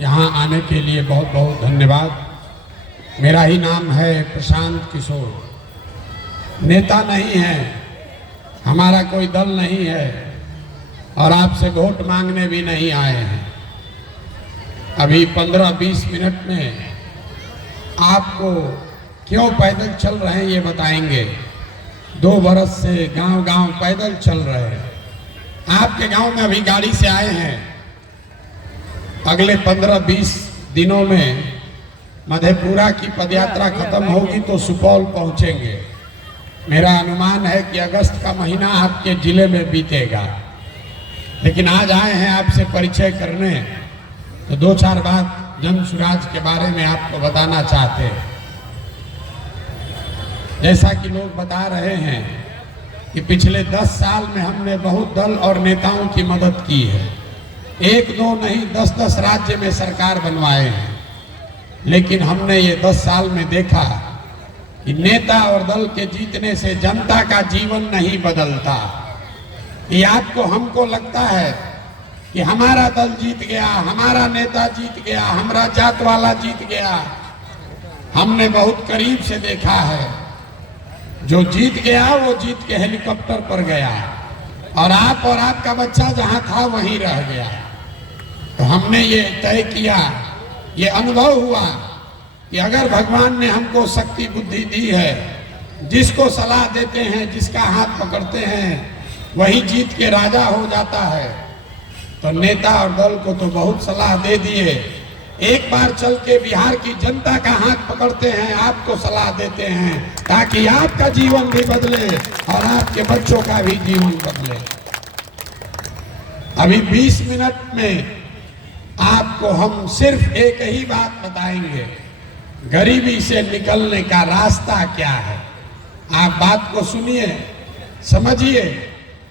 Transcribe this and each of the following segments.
यहाँ आने के लिए बहुत बहुत धन्यवाद। मेरा ही नाम है प्रशांत किशोर। नेता नहीं है, हमारा कोई दल नहीं है और आपसे वोट मांगने भी नहीं आए हैं। अभी 15-20 मिनट में आपको क्यों पैदल चल रहे हैं ये बताएंगे। 2 बरस से गांव-गांव पैदल चल रहे हैं। आपके गांव में अभी गाड़ी से आए हैं। अगले 15-20 दिनों में मधेपुरा की पदयात्रा खत्म होगी तो सुपौल पहुंचेंगे। मेरा अनुमान है कि अगस्त का महीना आपके जिले में बीतेगा। लेकिन आज आए हैं आपसे परिचय करने, तो 2-4 बात जन सुराज के बारे में आपको बताना चाहते हैं। जैसा कि लोग बता रहे हैं कि पिछले 10 साल में हमने बहुत दल और नेताओं की मदद की है। 1-2 नहीं, 10-10 राज्य में सरकार बनवाए हैं। लेकिन हमने ये 10 साल में देखा कि नेता और दल के जीतने से जनता का जीवन नहीं बदलता। ये आपको हमको लगता है कि हमारा दल जीत गया, हमारा नेता जीत गया, हमारा जात वाला जीत गया। हमने बहुत करीब से देखा है, जो जीत गया वो जीत के हेलीकॉप्टर पर गया और आप और आपका बच्चा जहां था वहीं रह गया। तो हमने ये तय किया, ये अनुभव हुआ कि अगर भगवान ने हमको शक्ति बुद्धि दी है, जिसको सलाह देते हैं, जिसका हाथ पकड़ते हैं, वही जीत के राजा हो जाता है। तो नेता और दल को तो बहुत सलाह दे दिए। एक बार चल के बिहार की जनता का हाथ पकड़ते हैं, आपको सलाह देते हैं, ताकि आपका जीवन भी बदले और आपके बच्चों का भी जीवन बदले। अभी 20 मिनट में आपको हम सिर्फ एक ही बात बताएंगे, गरीबी से निकलने का रास्ता क्या है। आप बात को सुनिए, समझिए,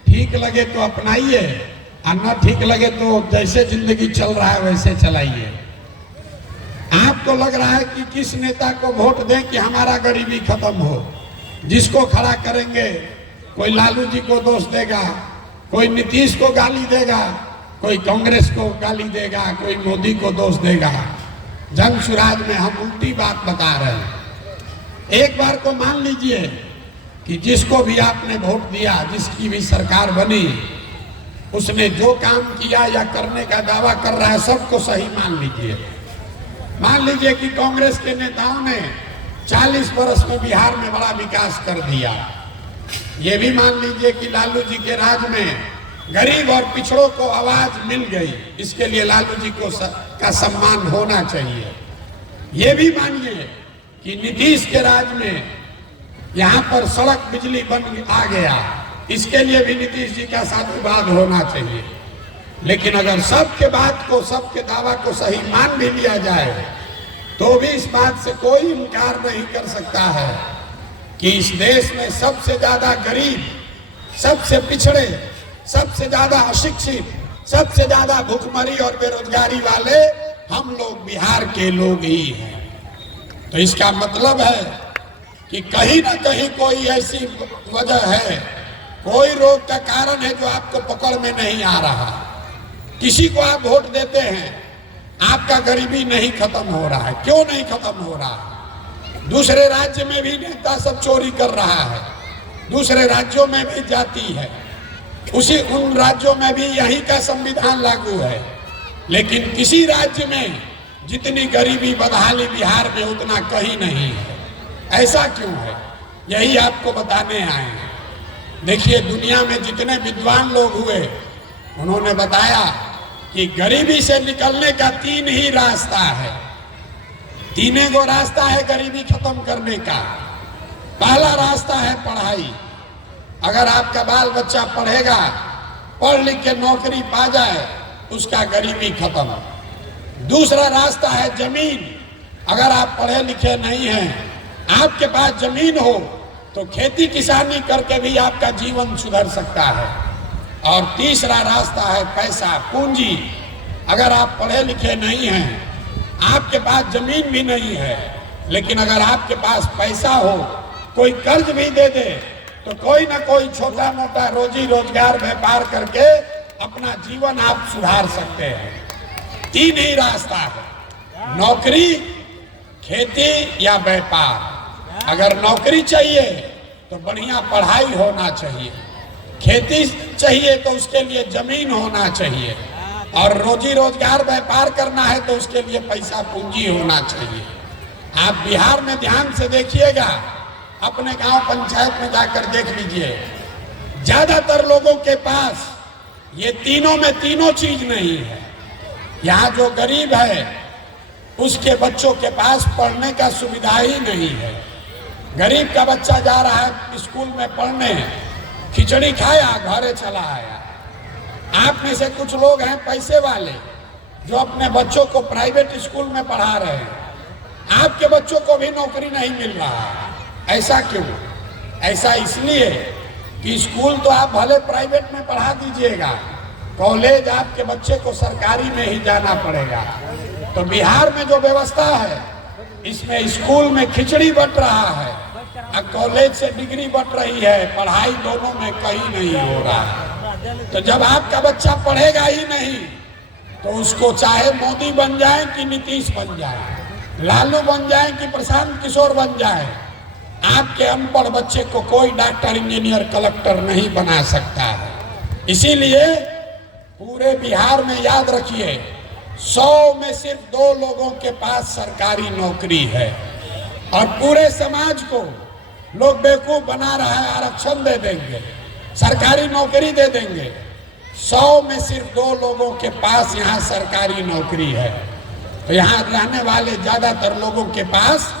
ठीक लगे तो अपनाइए और न ठीक लगे तो जैसे जिंदगी चल रहा है वैसे चलाइए। आपको लग रहा है कि किस नेता को वोट दें कि हमारा गरीबी खत्म हो। जिसको खड़ा करेंगे, कोई लालू जी को दोष देगा, कोई नीतीश को गाली देगा, कोई कांग्रेस को गाली देगा, कोई मोदी को दोष देगा। जन सुराज में हम उल्टी बात बता रहे हैं। एक बार को मान लीजिए कि जिसको भी आपने वोट दिया, जिसकी भी सरकार बनी, उसने जो काम किया या करने का दावा कर रहा है सबको सही मान लीजिए। मान लीजिए कि कांग्रेस के नेताओं ने 40 वर्ष में बिहार में बड़ा विकास कर दिया। ये भी मान लीजिए कि लालू जी के राज में गरीब और पिछड़ों को आवाज मिल गई, इसके लिए लालू जी को का सम्मान होना चाहिए। ये भी मानिए कि नीतीश के राज में यहाँ पर सड़क बिजली बन आ गया, इसके लिए भी नीतीश जी का साधुवाद होना चाहिए। लेकिन अगर सबके बात को, सबके दावा को सही मान भी लिया जाए, तो भी इस बात से कोई इनकार नहीं कर सकता है कि इस देश में सबसे ज्यादा गरीब, सबसे पिछड़े, सबसे ज्यादा अशिक्षित, सबसे ज्यादा भूखमरी और बेरोजगारी वाले हम लोग बिहार के लोग ही हैं। तो इसका मतलब है कि कहीं ना कहीं कोई ऐसी वजह है, कोई रोग का कारण है जो आपको पकड़ में नहीं आ रहा। किसी को आप वोट देते हैं, आपका गरीबी नहीं खत्म हो रहा है। क्यों नहीं खत्म हो रहा? दूसरे राज्य में भी नेता सब चोरी कर रहा है, दूसरे राज्यों में भी जाती है, उन राज्यों में भी यही का संविधान लागू है। लेकिन किसी राज्य में जितनी गरीबी बदहाली बिहार में उतना कहीं नहीं है। ऐसा क्यों है? यही आपको बताने आए हैं। देखिए, दुनिया में जितने विद्वान लोग हुए, उन्होंने बताया कि गरीबी से निकलने का 3 ही रास्ता है। 3 गो रास्ता है गरीबी खत्म करने का। पहला रास्ता है पढ़ाई। अगर आपका बाल बच्चा पढ़ेगा, पढ़ लिख के नौकरी पा जाए, उसका गरीबी खत्म। दूसरा रास्ता है जमीन। अगर आप पढ़े लिखे नहीं हैं, आपके पास जमीन हो तो खेती किसानी करके भी आपका जीवन सुधर सकता है। और तीसरा रास्ता है पैसा, पूंजी। अगर आप पढ़े लिखे नहीं हैं, आपके पास जमीन भी नहीं है, लेकिन अगर आपके पास पैसा हो, कोई कर्ज भी दे दे, तो कोई ना कोई छोटा मोटा रोजी रोजगार व्यापार करके अपना जीवन आप सुधार सकते हैं। तीन ही रास्ता है, नौकरी, खेती या व्यापार। अगर नौकरी चाहिए तो बढ़िया पढ़ाई होना चाहिए, खेती चाहिए तो उसके लिए जमीन होना चाहिए, और रोजी रोजगार व्यापार करना है तो उसके लिए पैसा पूंजी होना चाहिए। आप बिहार में ध्यान से देखिएगा, अपने गांव पंचायत में जाकर देख लीजिए, ज्यादातर लोगों के पास ये तीनों में तीनों चीज नहीं है। यहाँ जो गरीब है उसके बच्चों के पास पढ़ने का सुविधा ही नहीं है। गरीब का बच्चा जा रहा है स्कूल में पढ़ने, खिचड़ी खाया घरे चला आया। आप में से कुछ लोग हैं पैसे वाले जो अपने बच्चों को प्राइवेट स्कूल में पढ़ा रहे हैं, आपके बच्चों को भी नौकरी नहीं मिल रहा। ऐसा क्यों? ऐसा इसलिए कि स्कूल तो आप भले प्राइवेट में पढ़ा दीजिएगा, कॉलेज आपके बच्चे को सरकारी में ही जाना पड़ेगा। तो बिहार में जो व्यवस्था है इसमें स्कूल में खिचड़ी बंट रहा है और कॉलेज से डिग्री बंट रही है, पढ़ाई दोनों में कहीं नहीं हो रहा है। तो जब आपका बच्चा पढ़ेगा ही नहीं तो उसको चाहे मोदी बन जाए कि नीतीश बन जाए, लालू बन जाए कि प्रशांत किशोर बन जाए, आपके अनपढ़ बच्चे को कोई डॉक्टर, इंजीनियर, कलेक्टर नहीं बना सकता है। इसीलिए पूरे बिहार में याद रखिए, 100 में सिर्फ 2 लोगों के पास सरकारी नौकरी है और पूरे समाज को लोग बेवकूफ बना रहा है, आरक्षण दे देंगे, सरकारी नौकरी दे देंगे। 100 में सिर्फ 2 लोगों के पास यहाँ सरकारी नौकरी है। तो यहाँ रहने वाले ज्यादातर लोगों के पास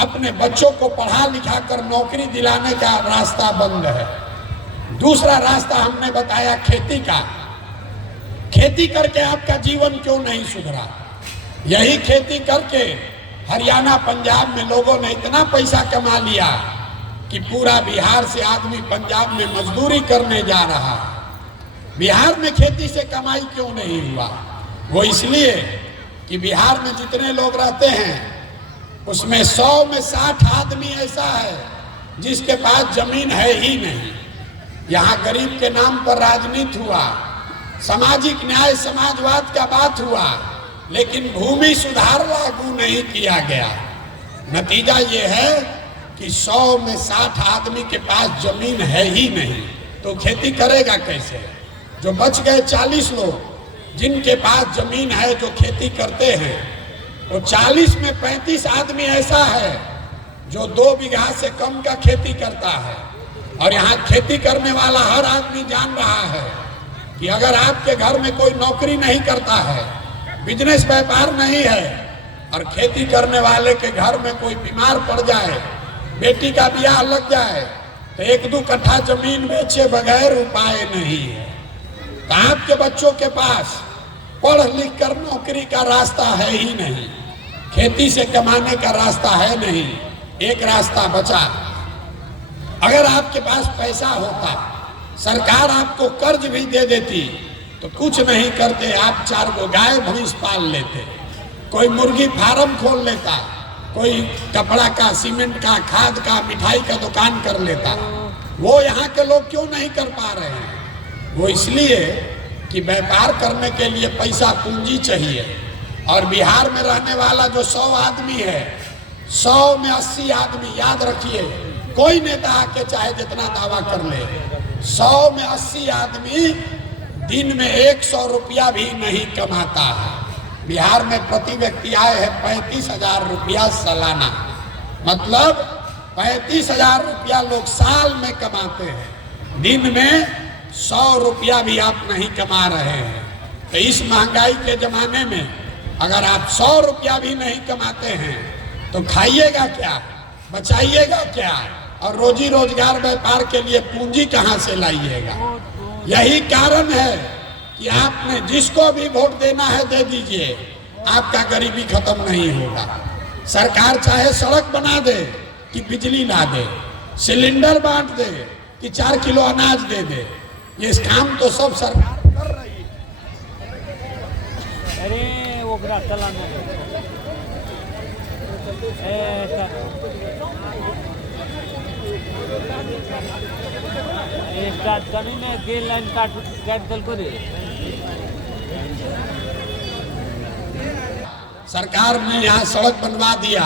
अपने बच्चों को पढ़ा लिखा कर नौकरी दिलाने का रास्ता बंद है। दूसरा रास्ता हमने बताया खेती का। खेती करके आपका जीवन क्यों नहीं सुधरा? यही खेती करके हरियाणा, पंजाब में लोगों ने इतना पैसा कमा लिया कि पूरा बिहार से आदमी पंजाब में मजदूरी करने जा रहा। बिहार में खेती से कमाई क्यों नहीं हुआ? वो इसलिए कि बिहार में जितने लोग रहते हैं उसमें 100 में 60 आदमी ऐसा है जिसके पास जमीन है ही नहीं। यहाँ गरीब के नाम पर राजनीति हुआ, सामाजिक न्याय, समाजवाद का बात हुआ, लेकिन भूमि सुधार लागू नहीं किया गया। नतीजा ये है कि 100 में 60 आदमी के पास जमीन है ही नहीं, तो खेती करेगा कैसे? जो बच गए 40 लोग जिनके पास जमीन है, जो खेती करते हैं, तो 40 में 35 आदमी ऐसा है जो 2 बीघा से कम का खेती करता है। और यहाँ खेती करने वाला हर आदमी जान रहा है कि अगर आपके घर में कोई नौकरी नहीं करता है, बिजनेस व्यापार नहीं है, और खेती करने वाले के घर में कोई बीमार पड़ जाए, बेटी का ब्याह लग जाए, तो 1-2 कट्ठा जमीन बेचे बगैर उपाय नहीं है। तो आपके बच्चों के पास पढ़ लिख कर नौकरी का रास्ता है ही नहीं, खेती से कमाने का रास्ता है नहीं। एक रास्ता बचा, अगर आपके पास पैसा होता, सरकार आपको कर्ज भी दे देती, तो कुछ नहीं करते, आप 4 गो गाय भैंस पाल लेते, कोई मुर्गी फार्म खोल लेता, कोई कपड़ा का, सीमेंट का, खाद का, मिठाई का दुकान कर लेता। वो यहाँ के लोग क्यों नहीं कर पा रहे हैं? वो इसलिए कि व्यापार करने के लिए पैसा पूंजी चाहिए। और बिहार में रहने वाला जो 100 आदमी है, 100 में 80 आदमी, याद रखिए, कोई नेता आके चाहे जितना दावा कर ले, 100 में 80 आदमी दिन में 100 रुपया भी नहीं कमाता है। बिहार में प्रति व्यक्ति आय है 35,000 रुपया सालाना, मतलब 35,000 रुपया लोग साल में कमाते हैं। दिन में 100 रुपया भी आप नहीं कमा रहे हैं। तो इस महंगाई के जमाने में अगर आप 100 रुपया भी नहीं कमाते हैं तो खाइएगा क्या, बचाइएगा क्या, और रोजी रोजगार व्यापार के लिए पूंजी कहाँ से लाइएगा? यही कारण है कि आपने जिसको भी वोट देना है दे दीजिए, आपका गरीबी खत्म नहीं होगा। सरकार चाहे सड़क बना दे कि बिजली ला दे, सिलेंडर बांट दे कि 4 किलो अनाज दे दे, ये काम तो सब सरकार कर रही है। अरे वो ग्राफ चलाना स्टार्ट करी ना, गेल लाइन काट कैंसिल करे। सरकार ने यहाँ सड़क बनवा दिया,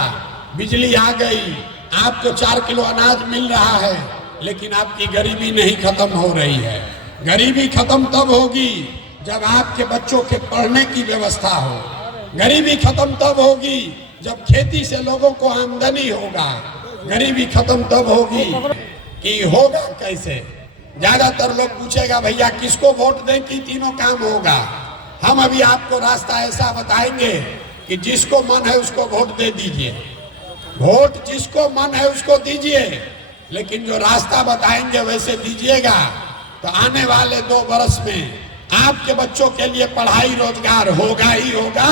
बिजली आ गई, आपको 4 किलो अनाज मिल रहा है, लेकिन आपकी गरीबी नहीं खत्म हो रही है। गरीबी खत्म तब होगी जब आपके बच्चों के पढ़ने की व्यवस्था हो। गरीबी खत्म तब होगी जब खेती से लोगों को आमदनी होगा। गरीबी खत्म तब होगी कि होगा कैसे। ज्यादातर लोग पूछेगा भैया किसको वोट दें कि तीनों काम होगा। हम अभी आपको रास्ता ऐसा बताएंगे कि जिसको मन है उसको वोट दे दीजिए, वोट जिसको मन है उसको दीजिए, लेकिन जो रास्ता बताएंगे वैसे दीजिएगा तो आने वाले 2 वर्ष में आपके बच्चों के लिए पढ़ाई रोजगार होगा ही होगा।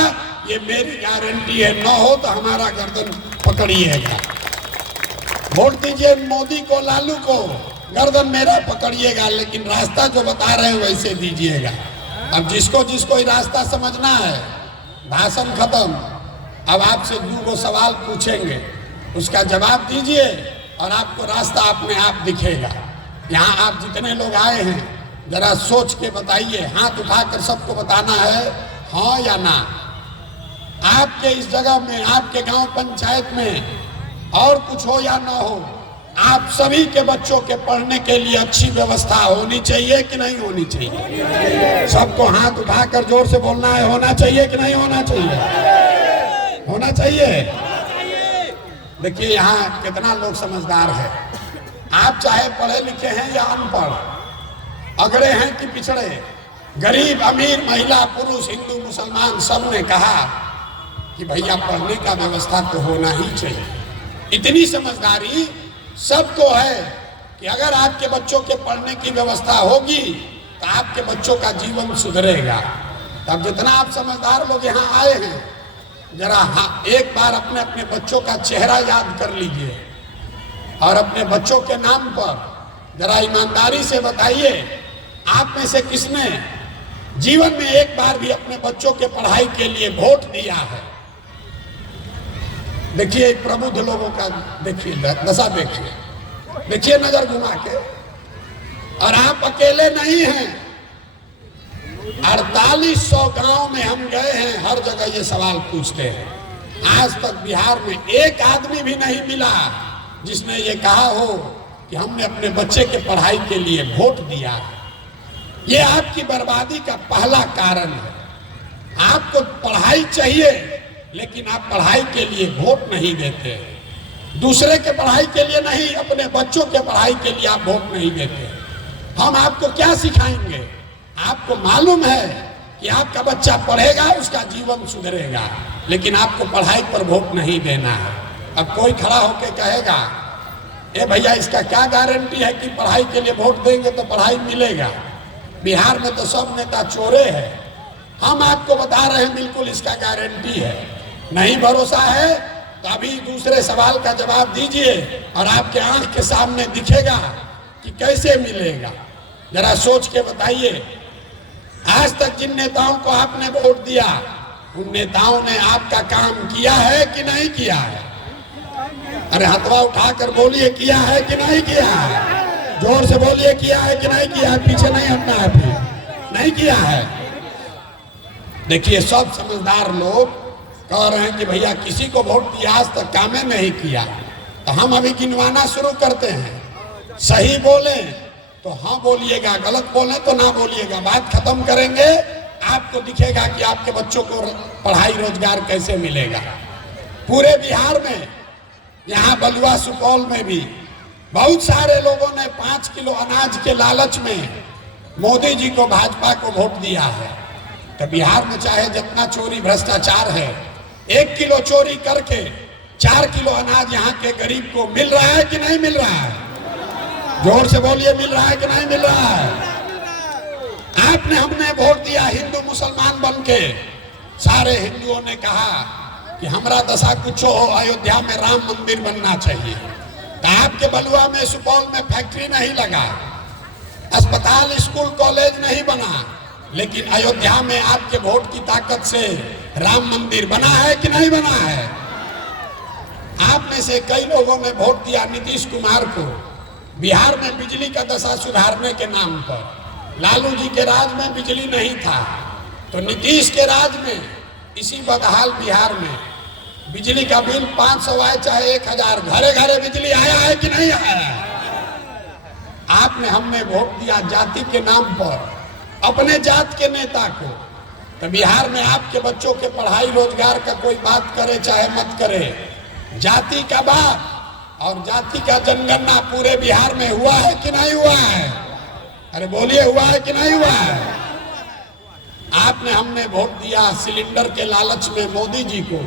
ये मेरी गारंटी है। न हो तो हमारा गर्दन पकड़िएगा। वोट दीजिए मोदी को, लालू को, गर्दन मेरा पकड़िएगा, लेकिन रास्ता जो बता रहे हैं वैसे दीजिएगा। अब जिसको जिसको ये रास्ता समझना है, भाषण खत्म। अब आपसे 2 सवाल पूछेंगे, उसका जवाब दीजिए और आपको रास्ता अपने आप दिखेगा। यहाँ आप जितने लोग आए हैं जरा सोच के बताइए, हाथ उठाकर सबको बताना है हाँ या ना। आपके इस जगह में, आपके गांव पंचायत में और कुछ हो या ना हो, आप सभी के बच्चों के पढ़ने के लिए अच्छी व्यवस्था होनी चाहिए कि नहीं होनी चाहिए? सबको हाथ उठाकर जोर से बोलना है, होना चाहिए कि नहीं होना चाहिए? होना चाहिए। देखिए यहाँ कितना लोग समझदार है। आप चाहे पढ़े लिखे हैं या अनपढ़, अगड़े हैं कि पिछड़े, गरीब अमीर, महिला पुरुष, हिंदू मुसलमान, सब ने कहा कि भैया पढ़ने का व्यवस्था तो होना ही चाहिए। इतनी समझदारी सबको है कि अगर आपके बच्चों के पढ़ने की व्यवस्था होगी तो आपके बच्चों का जीवन सुधरेगा। तब जितना आप समझदार लोग यहाँ आए हैं, जरा हाँ एक बार अपने अपने बच्चों का चेहरा याद कर लीजिए और अपने बच्चों के नाम पर जरा ईमानदारी से बताइए, आप में से किसने जीवन में एक बार भी अपने बच्चों के पढ़ाई के लिए वोट दिया है? देखिए प्रबुद्ध लोगों का देखिए दशा, देखिए नजर घुमा के। और आप अकेले नहीं हैं, 4800 गांव में हम गए हैं, हर जगह ये सवाल पूछते हैं। आज तक बिहार में एक आदमी भी नहीं मिला जिसने ये कहा हो कि हमने अपने बच्चे के पढ़ाई के लिए वोट दिया। ये आपकी बर्बादी का पहला कारण है। आपको पढ़ाई चाहिए लेकिन आप पढ़ाई के लिए वोट नहीं देते, दूसरे के पढ़ाई के लिए नहीं, अपने बच्चों के पढ़ाई के लिए आप वोट नहीं देते। हम आपको क्या सिखाएंगे? आपको मालूम है कि आपका बच्चा पढ़ेगा, उसका जीवन सुधरेगा, लेकिन आपको पढ़ाई पर वोट नहीं देना है। अब कोई खड़ा होकर कहेगा ए भैया इसका क्या गारंटी है कि पढ़ाई के लिए वोट देंगे तो पढ़ाई मिलेगा? बिहार में तो सब नेता चोरे हैं। हम आपको बता रहे हैं बिल्कुल इसका गारंटी है। नहीं भरोसा है तो अभी दूसरे सवाल का जवाब दीजिए और आपके आंख के सामने दिखेगा कि कैसे मिलेगा। जरा सोच के बताइए, आज तक जिन नेताओं को आपने वोट दिया उन नेताओं ने आपका काम किया है कि नहीं किया है? अरे हथवा उठाकर बोलिए, किया है कि नहीं किया है? जोर से बोलिए, किया है कि नहीं किया है? पीछे नहीं हटना है, फिर नहीं किया है। देखिए सब समझदार लोग कह रहे हैं कि भैया किसी को वोट दिया आज तक कामें नहीं किया, तो हम अभी गिनवाना शुरू करते हैं। सही बोले तो हाँ बोलिएगा, गलत बोले तो ना बोलिएगा। बात खत्म करेंगे, आपको दिखेगा कि आपके बच्चों को पढ़ाई रोजगार कैसे मिलेगा। पूरे बिहार में, यहाँ बलुआ सुपौल में भी बहुत सारे लोगों ने 5 किलो अनाज के लालच में मोदी जी को, भाजपा को वोट दिया है। तो बिहार में चाहे जितना चोरी भ्रष्टाचार है, 1 किलो चोरी करके 4 किलो अनाज यहाँ के गरीब को मिल रहा है कि नहीं मिल रहा है? जोर से बोलिए, मिल रहा है कि नहीं मिल रहा है? आपने, हमने वोट दिया हिंदू मुसलमान बन के। सारे हिंदुओं ने कहा कि हमारा दशा कुछ हो, अयोध्या में राम मंदिर बनना चाहिए। तो आपके बलुआ में, सुपौल में फैक्ट्री नहीं लगा, अस्पताल, स्कूल, कॉलेज नहीं बना, लेकिन अयोध्या में आपके वोट की ताकत से राम मंदिर बना है कि नहीं बना है? आप में से कई लोगों ने वोट दिया नीतीश कुमार को बिहार में बिजली का दशा सुधारने के नाम पर। लालू जी के राज में बिजली नहीं था, तो नीतीश के राज में इसी बदहाल बिहार में बिजली का बिल 500 आए चाहे 1000, घरे घरे बिजली आया है कि नहीं आया है? आपने हमने वोट दिया जाति के नाम पर, अपने जात के नेता को। तो बिहार में आपके बच्चों के पढ़ाई रोजगार का कोई बात करे चाहे मत करे, जाति का बात और जाति का जनगणना पूरे बिहार में हुआ है कि नहीं हुआ है? अरे बोलिए, हुआ है कि नहीं हुआ है? आपने हमने वोट दिया सिलेंडर के लालच में मोदी जी को,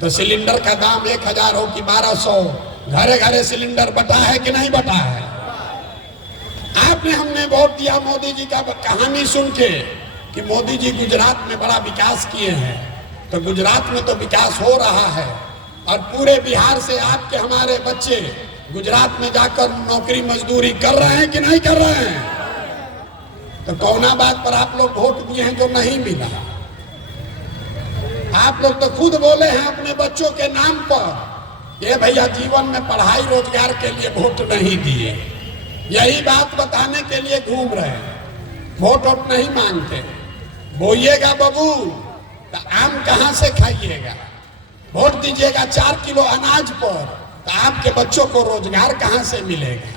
तो सिलेंडर का दाम 1000 हो कि 1200, घरे घरे सिलेंडर बटा है कि नहीं बटा है? आपने हमने वोट दिया मोदी जी का कहानी सुन के कि मोदी जी गुजरात में बड़ा विकास किए हैं, तो गुजरात में तो विकास हो रहा है और पूरे बिहार से आपके हमारे बच्चे गुजरात में जाकर नौकरी मजदूरी कर रहे हैं कि नहीं कर रहे हैं? तो कौना बात पर आप लोग वोट दिए हैं जो नहीं मिला? आप लोग तो खुद बोले हैं अपने बच्चों के नाम पर, ये भैया जीवन में पढ़ाई रोजगार के लिए वोट नहीं दिए, यही बात बताने के लिए घूम रहे हैं। वोट वोट नहीं मांगते, बोइएगा बबूल तो आम कहां से खाइएगा? वोट दीजिएगा 4 किलो अनाज पर तो आपके बच्चों को रोजगार कहां से मिलेगा?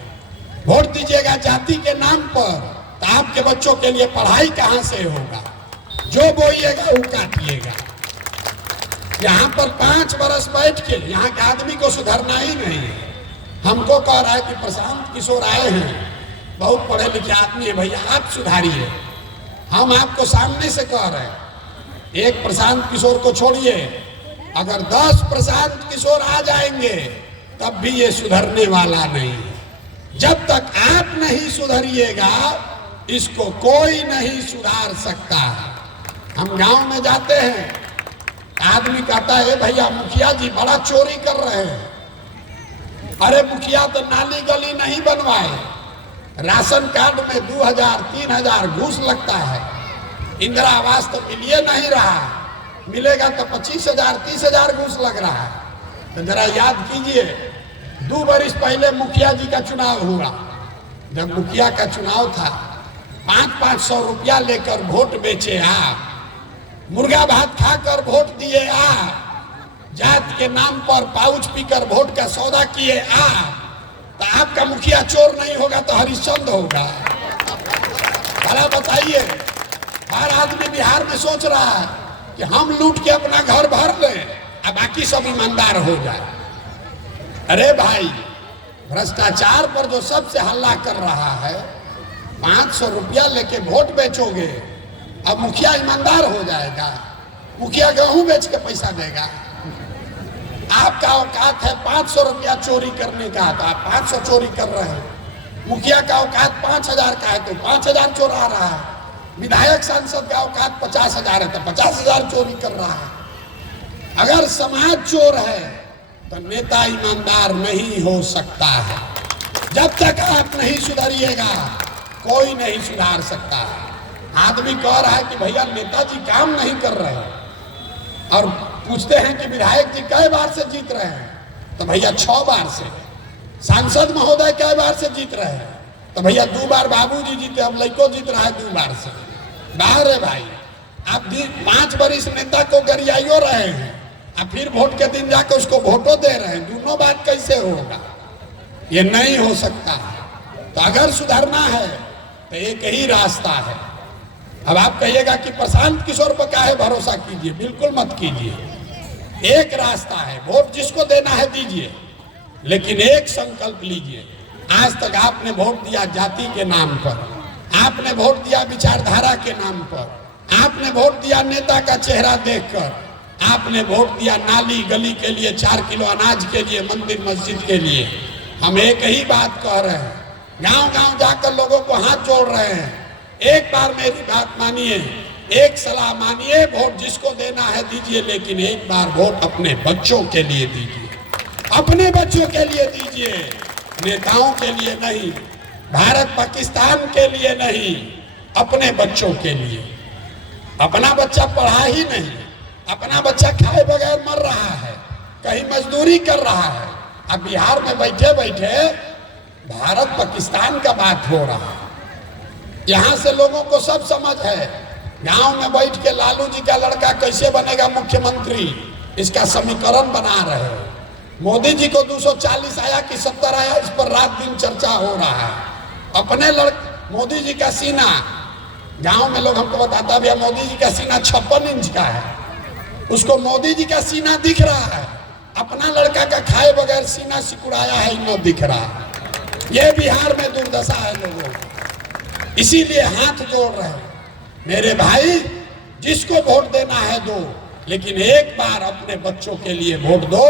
वोट दीजिएगा जाति के नाम पर तो आपके बच्चों के लिए पढ़ाई कहां से होगा? जो बोइएगा वो काटिएगा। यहाँ पर 5 बरस बैठ के यहाँ के आदमी को सुधरना ही नहीं है। हमको कह रहा है कि प्रशांत किशोर आए हैं, बहुत पढ़े लिखे आदमी है, भैया आप सुधारिए। हम आपको सामने से कह रहे हैं, एक प्रशांत किशोर को छोड़िए, अगर 10 प्रशांत किशोर आ जाएंगे तब भी ये सुधरने वाला नहीं है। जब तक आप नहीं सुधरिएगा इसको कोई नहीं सुधार सकता। हम गांव में जाते हैं, आदमी कहता है भैया मुखिया जी बड़ा चोरी कर रहे हैं। अरे मुखिया तो नाली गली नहीं बनवाए, राशन कार्ड में 2000 3000 घूस लगता है, इंदिरा आवास तो मिलिए नहीं रहा, मिलेगा तो 25,000 30,000 घूस लग रहा है। तो जरा याद कीजिए, 2 बरस पहले मुखिया जी का चुनाव हुआ, जब मुखिया का चुनाव था 500 रुपया लेकर वोट बेचे आप, मुर्गा भात खाकर वोट दिए आप, जात के नाम पर पाउच पीकर वोट का सौदा किए आप, तो आपका मुखिया चोर नहीं होगा तो हरिश्चंद्र होगा। भला बताइए, हर आदमी बिहार में सोच रहा है कि हम लूट के अपना घर भर लें और बाकी सब ईमानदार हो जाए। अरे भाई, भ्रष्टाचार पर जो सबसे हल्ला कर रहा है, 500 रुपया लेके वोट बेचोगे, अब मुखिया ईमानदार हो जाएगा? मुखिया गेहूं बेच के पैसा देगा? आपका औकात है 500 रुपया चोरी करने का, तो आप 500 चोरी कर रहे हैं। मुखिया का औकात 5000 का है तो 5000 चोरा रहा है। विधायक सांसद का औकात 50,000 है तो 50,000 चोरी कर रहा है। अगर समाज चोर है तो नेता ईमानदार नहीं हो सकता है। जब तक आप नहीं सुधरिएगा कोई नहीं सुधार सकता है। आदमी कह रहा है कि भैया नेताजी काम नहीं कर रहे हैं, और पूछते हैं कि विधायक जी कई बार से जीत रहे हैं, तो भैया 6 बार से। सांसद महोदय कई बार से जीत रहे हैं, तो भैया 2 बार बाबूजी जीते, अब लड़को जीत रहा है 2 बार से। बाहर है भाई, आप 5 बरिस नेता को गरियाइयो रहे हैं और फिर वोट के दिन जाकर उसको वोटो दे रहे हैं, दोनों बात कैसे होगा? ये नहीं हो सकता। तो अगर सुधरना है तो एक ही रास्ता है। अब आप कहिएगा कि प्रशांत किशोर पर काहे भरोसा कीजिए, बिल्कुल मत कीजिए। एक रास्ता है, वोट जिसको देना है दीजिए, लेकिन एक संकल्प लीजिए। आज तक आपने वोट दिया जाति के नाम पर, आपने वोट दिया विचारधारा के नाम पर, आपने वोट दिया नेता का चेहरा देखकर, आपने वोट दिया नाली गली के लिए, 4 किलो अनाज के लिए, मंदिर मस्जिद के लिए। हम एक ही बात कह रहे हैं, गांव गांव जाकर लोगों को हाथ जोड़ रहे हैं। एक बार मेरी बात मानिए, एक सलाह मानिए, वोट जिसको देना है दीजिए, लेकिन एक बार वोट अपने बच्चों के लिए दीजिए, अपने बच्चों के लिए दीजिए, नेताओं के लिए नहीं, भारत पाकिस्तान के लिए नहीं, अपने बच्चों के लिए। अपना बच्चा पढ़ा ही नहीं, अपना बच्चा खाए बगैर मर रहा है, कहीं मजदूरी कर रहा है। अब बिहार में बैठे बैठे भारत पाकिस्तान का बात हो रहा है। यहाँ से लोगों को सब समझ है, गांव में बैठ के लालू जी का लड़का कैसे बनेगा मुख्यमंत्री, इसका समीकरण बना रहे हैं। मोदी जी को 240 आया कि 70 आया, इस पर रात दिन चर्चा हो रहा है। अपने मोदी जी का सीना, गांव में लोग हमको बताता भैया मोदी जी का सीना 56 इंच का है, उसको मोदी जी का सीना दिख रहा है, अपना लड़का का खाए बगैर सीना सिकुड़ाया है न दिख रहा है। ये बिहार में दुर्दशा है लोगों की, इसीलिए हाथ जोड़ रहे हैं। मेरे भाई, जिसको वोट देना है दो, लेकिन एक बार अपने बच्चों के लिए वोट दो।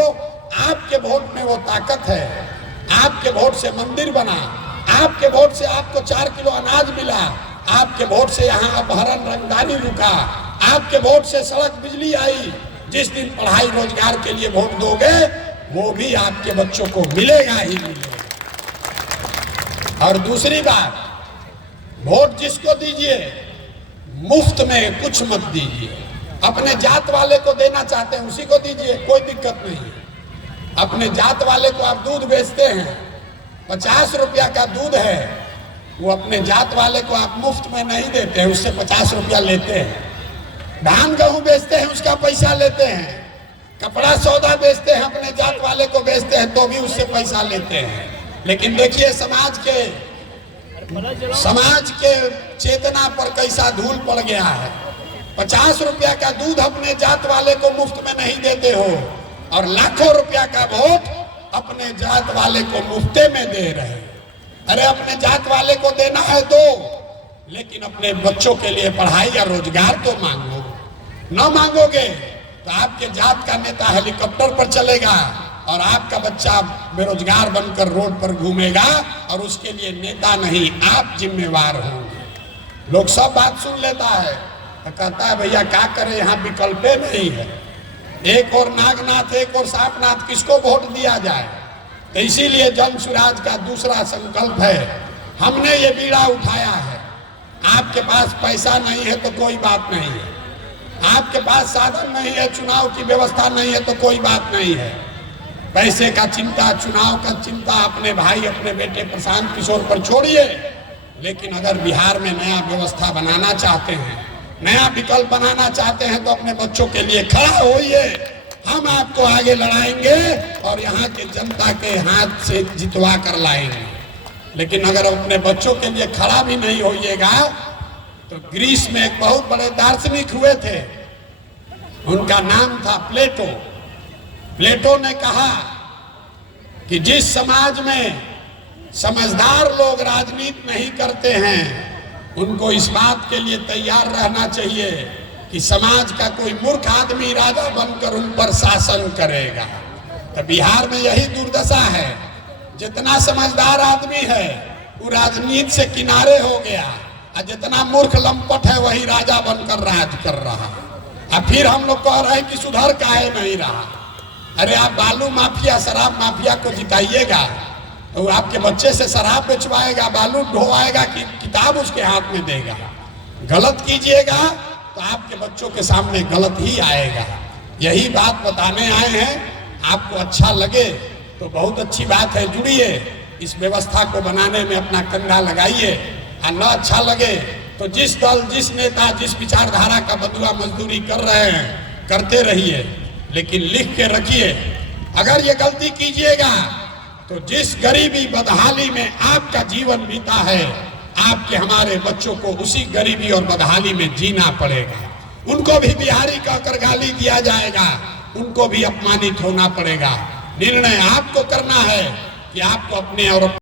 आपके वोट में वो ताकत है, आपके वोट से मंदिर बना, आपके वोट से आपको 4 किलो अनाज मिला, आपके वोट से यहाँ अपहरण रंगदारी रुका, आपके वोट से सड़क बिजली आई। जिस दिन पढ़ाई रोजगार के लिए वोट दोगे वो भी आपके बच्चों को मिलेगा ही मिलेगा। और दूसरी बात, वोट जिसको दीजिए मुफ्त में कुछ मत दीजिए। अपने जात वाले को देना चाहते हैं उसी को दीजिए, कोई दिक्कत नहीं। अपने जात वाले को आप दूध बेचते हैं, 50 रुपया का दूध है, वो अपने जात वाले को आप मुफ्त में नहीं देते हैं, उससे 50 रुपया लेते हैं। धान गेहूं बेचते हैं, उसका पैसा लेते हैं। कपड़ा सौदा बेचते हैं, अपने जात वाले को बेचते हैं तो भी उससे पैसा लेते हैं। लेकिन देखिए समाज के चेतना पर कैसा धूल पड़ गया है। 50 रुपया का दूध अपने जात वाले को मुफ्त में नहीं देते हो, और लाखों रुपया का वोट अपने जात वाले को मुफ्ते में दे रहे। अरे अपने जात वाले को देना है दो, लेकिन अपने बच्चों के लिए पढ़ाई या रोजगार तो मांगो। न मांगोगे तो आपके जात का नेता हेलीकॉप्टर पर चलेगा और आपका बच्चा बेरोजगार बनकर रोड पर घूमेगा, और उसके लिए नेता नहीं आप जिम्मेवार होंगे। लोग सब बात सुन लेता है तो कहता है भैया क्या करे, यहाँ विकल्प नहीं है, एक और नागनाथ एक और सांपनाथ, किसको वोट दिया जाए। तो इसीलिए जन स्वराज का दूसरा संकल्प है, हमने ये बीड़ा उठाया है। आपके पास पैसा नहीं है तो कोई बात नहीं है, आपके पास साधन नहीं है, चुनाव की व्यवस्था नहीं है तो कोई बात नहीं है। पैसे का चिंता, चुनाव का चिंता अपने भाई अपने बेटे प्रशांत किशोर पर छोड़िए। लेकिन अगर बिहार में नया व्यवस्था बनाना चाहते हैं, नया विकल्प बनाना चाहते हैं तो अपने बच्चों के लिए खड़ा होइए। हम आपको आगे लड़ाएंगे और यहाँ के जनता के हाथ से जितवा कर लाएंगे। लेकिन अगर अपने बच्चों के लिए खड़ा भी नहीं होइएगा तो ग्रीस में एक बहुत बड़े दार्शनिक हुए थे, उनका नाम था प्लेटो। प्लेटो ने कहा कि जिस समाज में समझदार लोग राजनीति नहीं करते हैं उनको इस बात के लिए तैयार रहना चाहिए कि समाज का कोई मूर्ख आदमी राजा बनकर उन पर शासन करेगा। तो बिहार में यही दुर्दशा है, जितना समझदार आदमी है वो राजनीति से किनारे हो गया, और जितना मूर्ख लंपट है वही राजा बनकर राज कर रहा। अब फिर हम लोग कह रहे हैं कि सुधर काहे नहीं रहा। अरे आप बालू माफिया शराब माफिया को जिताइएगा तो वो आपके बच्चे से शराब बेचवाएगा, बालू ढोवाएगा कि किताब उसके हाथ में देगा। गलत कीजिएगा तो आपके बच्चों के सामने गलत ही आएगा। यही बात बताने आए हैं। आपको अच्छा लगे तो बहुत अच्छी बात है, जुड़िए, इस व्यवस्था को बनाने में अपना कंधा लगाइए। और न अच्छा लगे तो जिस दल, जिस नेता, जिस विचारधारा का बदुआ मजदूरी कर रहे हैं करते रहिए, लेकिन लिख के रखिए, अगर ये गलती कीजिएगा तो जिस गरीबी बदहाली में आपका जीवन बीता है, आपके हमारे बच्चों को उसी गरीबी और बदहाली में जीना पड़ेगा। उनको भी बिहारी कहकर गाली दिया जाएगा, उनको भी अपमानित होना पड़ेगा। निर्णय आपको करना है कि आपको अपने और